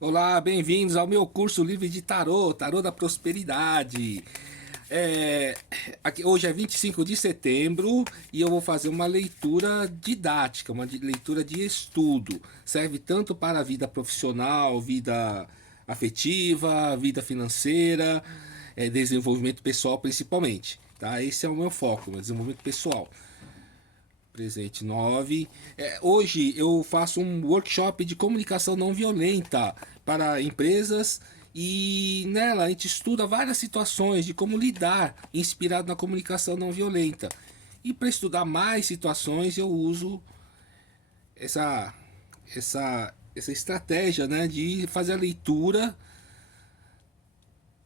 Olá, bem-vindos ao meu curso livre de tarô, Tarô da Prosperidade. É, hoje é 25 de setembro e eu vou fazer uma leitura didática, uma leitura de estudo. Serve tanto para a vida profissional, vida afetiva, vida financeira, desenvolvimento pessoal principalmente. Tá? Esse é o meu foco, meu desenvolvimento pessoal. Presente 9. Hoje eu faço um workshop de comunicação não violenta para empresas e nela a gente estuda várias situações de como lidar, inspirado na comunicação não violenta. E para estudar mais situações eu uso essa, essa estratégia, né, de fazer a leitura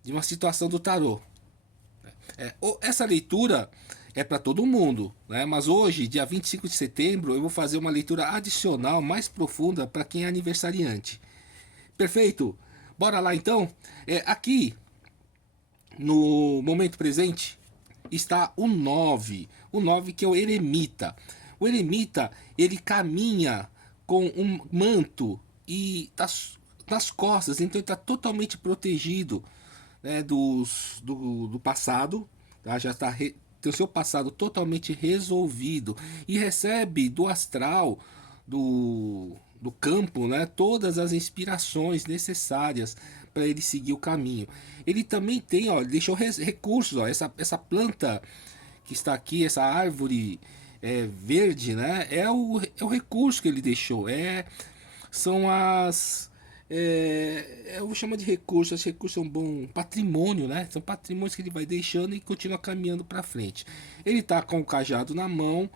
de uma situação do tarô. Essa leitura é para todo mundo, né? Mas hoje, dia 25 de setembro, eu vou fazer uma leitura adicional mais profunda para quem é aniversariante. Perfeito? Bora lá então? Aqui, no momento presente, está o 9. O 9 que é o eremita. O eremita, ele caminha com um manto e nas costas, então ele está totalmente protegido, né, do passado, tá? Já está tem o seu passado totalmente resolvido e recebe do astral, do campo, né, todas as inspirações necessárias para ele seguir o caminho. Ele também tem, ó, ele deixou recursos, ó, essa planta que está aqui, essa árvore verde, né, é o recurso que ele deixou, são as eu vou chamar de recursos. Esse recurso é um bom patrimônio, né? São patrimônios que ele vai deixando e continua caminhando para frente. Ele tá com o cajado na mão,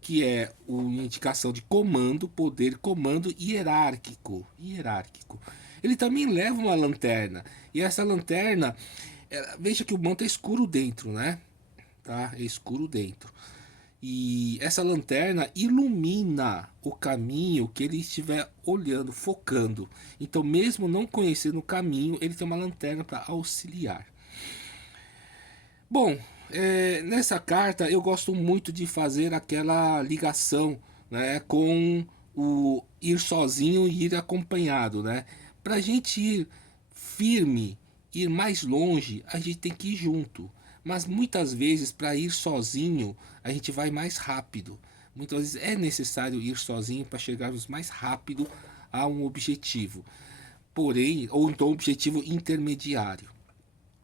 que é uma indicação de comando, poder, comando hierárquico. Ele também leva uma lanterna e essa lanterna, veja que o manto é escuro dentro, né? Tá? É escuro dentro. E essa lanterna ilumina o caminho que ele estiver olhando, focando. Então, mesmo não conhecendo o caminho, ele tem uma lanterna para auxiliar. Bom, nessa carta eu gosto muito de fazer aquela ligação, né, com o ir sozinho e ir acompanhado, né? Para a gente ir firme, ir mais longe, a gente tem que ir junto. Mas muitas vezes, para ir sozinho, a gente vai mais rápido. Muitas vezes é necessário ir sozinho para chegarmos mais rápido a um objetivo. Porém, ou então um objetivo intermediário.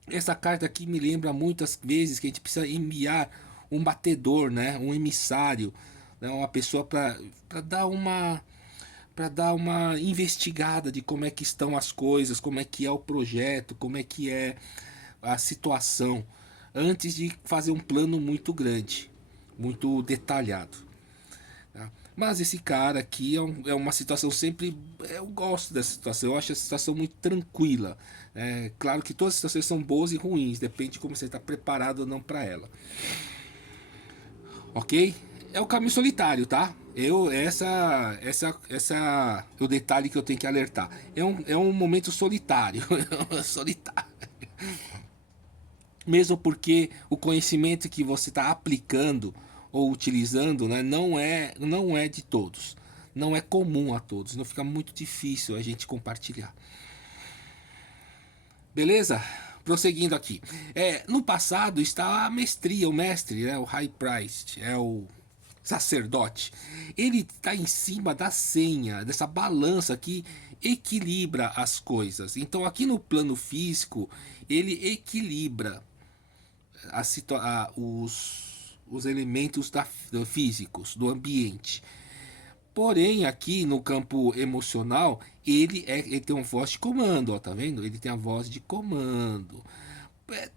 Essa carta aqui me lembra muitas vezes que a gente precisa enviar um batedor, né? Um emissário, né? Uma pessoa para dar uma investigada de como é que estão as coisas, como é que é o projeto, como é que é a situação, antes de fazer um plano muito grande, muito detalhado. Tá? Mas esse cara aqui é uma situação sempre. Eu gosto dessa situação, eu acho essa situação muito tranquila. Claro que todas as situações são boas e ruins, depende de como você está preparado ou não para ela. Ok? É o caminho solitário, tá? Essa é o detalhe que eu tenho que alertar. É um momento solitário, solitário. Mesmo porque o conhecimento que você está aplicando ou utilizando, né, não é de todos, não é comum a todos, não fica muito difícil a gente compartilhar. Beleza? Prosseguindo aqui. No passado está a mestria, o mestre, né, o high priest, é o sacerdote. Ele está em cima da senha, dessa balança que equilibra as coisas. Então aqui no plano físico, ele equilibra os elementos físicos do ambiente. Porém, aqui no campo emocional, ele tem uma voz de comando, ó, tá vendo? Ele tem a voz de comando.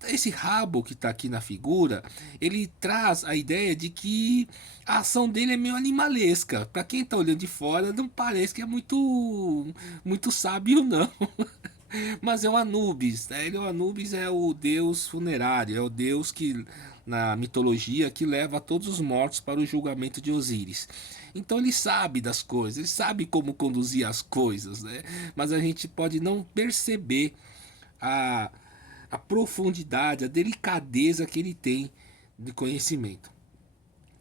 Esse rabo que tá aqui na figura, ele traz a ideia de que a ação dele é meio animalesca. Para quem tá olhando de fora, não parece que é muito sábio, não. Mas é o Anubis, né? O Anubis é o deus funerário, é o deus que na mitologia que leva todos os mortos para o julgamento de Osíris. Então ele sabe das coisas, ele sabe como conduzir as coisas, né? Mas a gente pode não perceber a, a profundidade, a delicadeza que ele tem de conhecimento.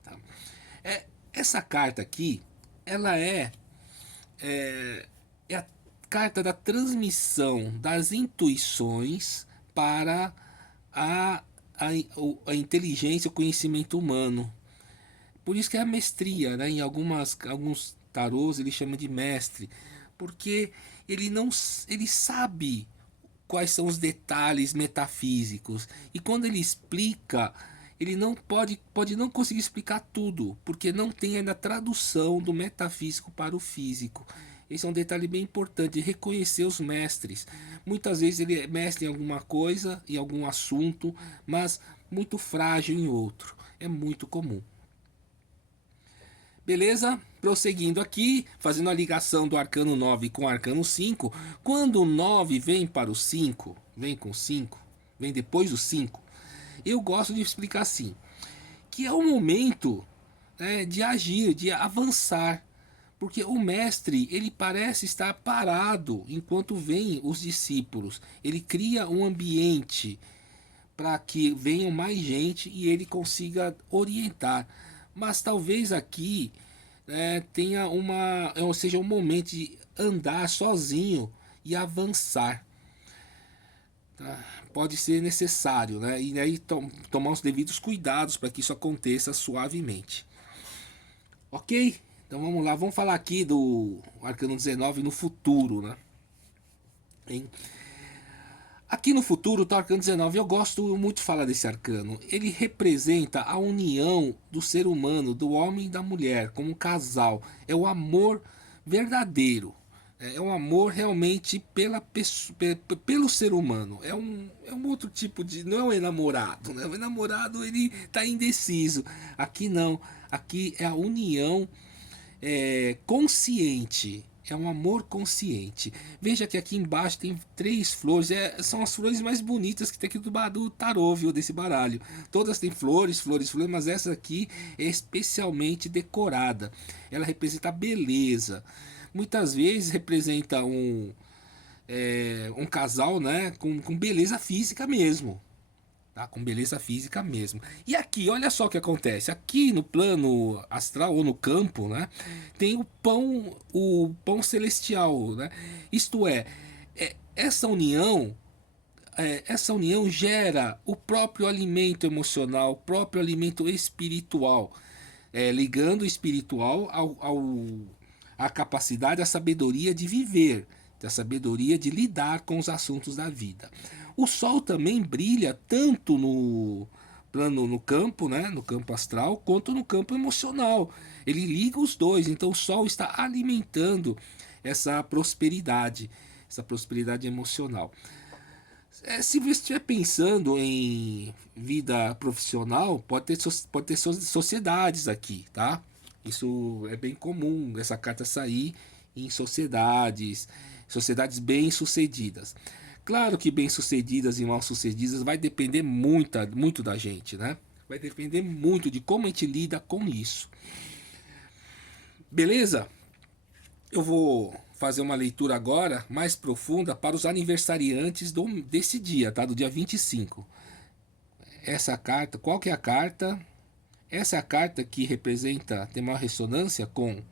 Tá? Essa carta aqui, ela é carta da transmissão das intuições para a, a, a inteligência, o conhecimento humano. Por isso que é a mestria, né? Em alguns tarôs ele chama de mestre, porque ele não ele sabe quais são os detalhes metafísicos, e quando ele explica, ele não pode não conseguir explicar tudo, porque não tem ainda a tradução do metafísico para o físico. Esse é um detalhe bem importante, reconhecer os mestres. Muitas vezes ele é mestre em alguma coisa, em algum assunto, mas muito frágil em outro. É muito comum. Beleza? Prosseguindo aqui, fazendo a ligação do arcano 9 com o arcano 5. Quando o 9 vem para o 5, vem com 5, vem depois do 5, eu gosto de explicar assim, que é o momento, né, de agir, de avançar. Porque o mestre, ele parece estar parado enquanto vêm os discípulos. Ele cria um ambiente para que venham mais gente e ele consiga orientar. Mas talvez aqui, tenha ou seja, um momento de andar sozinho e avançar. Tá? Pode ser necessário, né? E aí tomar os devidos cuidados para que isso aconteça suavemente. Ok? Então vamos lá, vamos falar aqui do arcano 19 no futuro, né? Hein? Aqui no futuro, tá o arcano 19, eu gosto muito de falar desse arcano. Ele representa a união do ser humano, do homem e da mulher, como um casal. É o amor verdadeiro. É um amor realmente pelo ser humano. É um outro tipo de. Não é um enamorado, né? O enamorado ele tá indeciso. Aqui não. Aqui é a união consciente. É um amor consciente. Veja que aqui embaixo tem 3 flores. São as flores mais bonitas que tem aqui do tarô, viu? Desse baralho. Todas têm flores, flores, flores, mas essa aqui é especialmente decorada. Ela representa a beleza. Muitas vezes representa um casal, né? Com beleza física mesmo. Tá? Com beleza física mesmo. E aqui, olha só o que acontece. Aqui no plano astral ou no campo, né, tem o pão celestial, né? Isto essa união gera o próprio alimento emocional, o próprio alimento espiritual, ligando o espiritual à capacidade, à sabedoria de viver, da sabedoria de lidar com os assuntos da vida. O Sol também brilha tanto no campo, né, no campo astral, quanto no campo emocional. Ele liga os dois, então o Sol está alimentando essa prosperidade emocional. Se você estiver pensando em vida profissional, pode ter sociedades aqui, tá? Isso é bem comum, essa carta sair em sociedades bem-sucedidas. Claro que bem-sucedidas e mal-sucedidas vai depender muito da gente, né? Vai depender muito de como a gente lida com isso. Beleza? Eu vou fazer uma leitura agora mais profunda para os aniversariantes desse dia, tá? Do dia 25. Essa carta, qual que é a carta? Essa é a carta que representa, tem maior ressonância com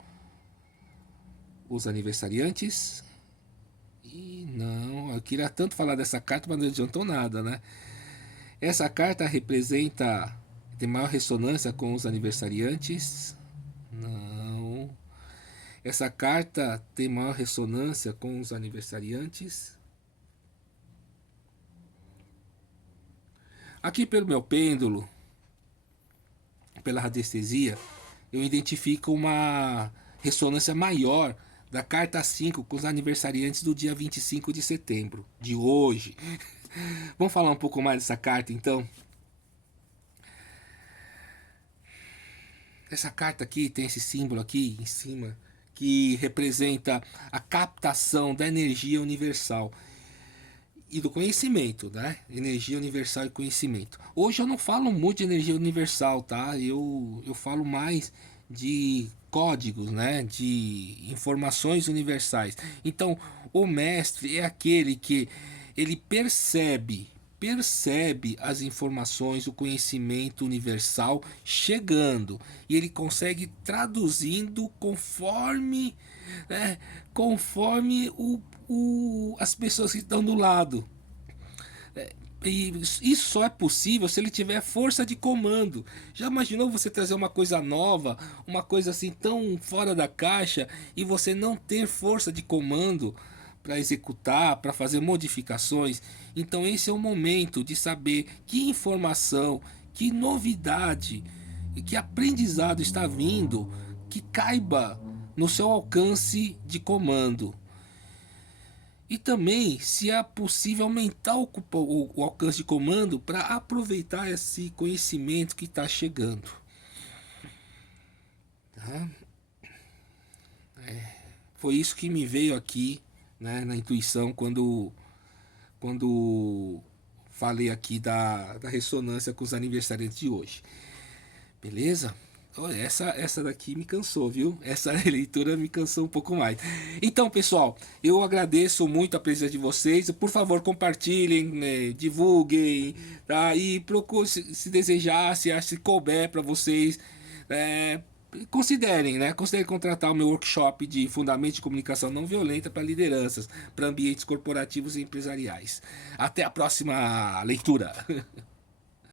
os aniversariantes. E não, eu queria tanto falar dessa carta, mas não adiantou nada, né? Essa carta representa, tem maior ressonância com os aniversariantes. Não. Essa carta tem maior ressonância com os aniversariantes. Aqui pelo meu pêndulo, pela radiestesia, eu identifico uma ressonância maior da carta 5 com os aniversariantes do dia 25 de setembro, de hoje. Vamos falar um pouco mais dessa carta então? Essa carta aqui tem esse símbolo aqui em cima que representa a captação da energia universal e do conhecimento, né? Energia universal e conhecimento. Hoje eu não falo muito de energia universal, tá? Eu falo mais de códigos, né? De informações universais. Então, o mestre é aquele que ele percebe as informações, o conhecimento universal chegando e ele consegue traduzindo conforme, né, conforme as pessoas que estão do lado. E isso só é possível se ele tiver força de comando. Já imaginou você trazer uma coisa nova, uma coisa assim tão fora da caixa, e você não ter força de comando para executar, para fazer modificações? Então esse é o momento de saber que informação, que novidade, que aprendizado está vindo, que caiba no seu alcance de comando. E também, se é possível, aumentar o alcance de comando para aproveitar esse conhecimento que está chegando. Tá? Foi isso que me veio aqui, né, na intuição quando falei aqui da ressonância com os aniversariantes de hoje. Beleza? Olha, essa daqui me cansou, viu? Essa leitura me cansou um pouco mais. Então, pessoal, eu agradeço muito a presença de vocês. Por favor, compartilhem, né, divulguem, tá? E procure, se desejar, se couber para vocês, é, considerem, né? Considerem contratar o meu workshop de Fundamentos de Comunicação Não Violenta para lideranças, para ambientes corporativos e empresariais. Até a próxima leitura.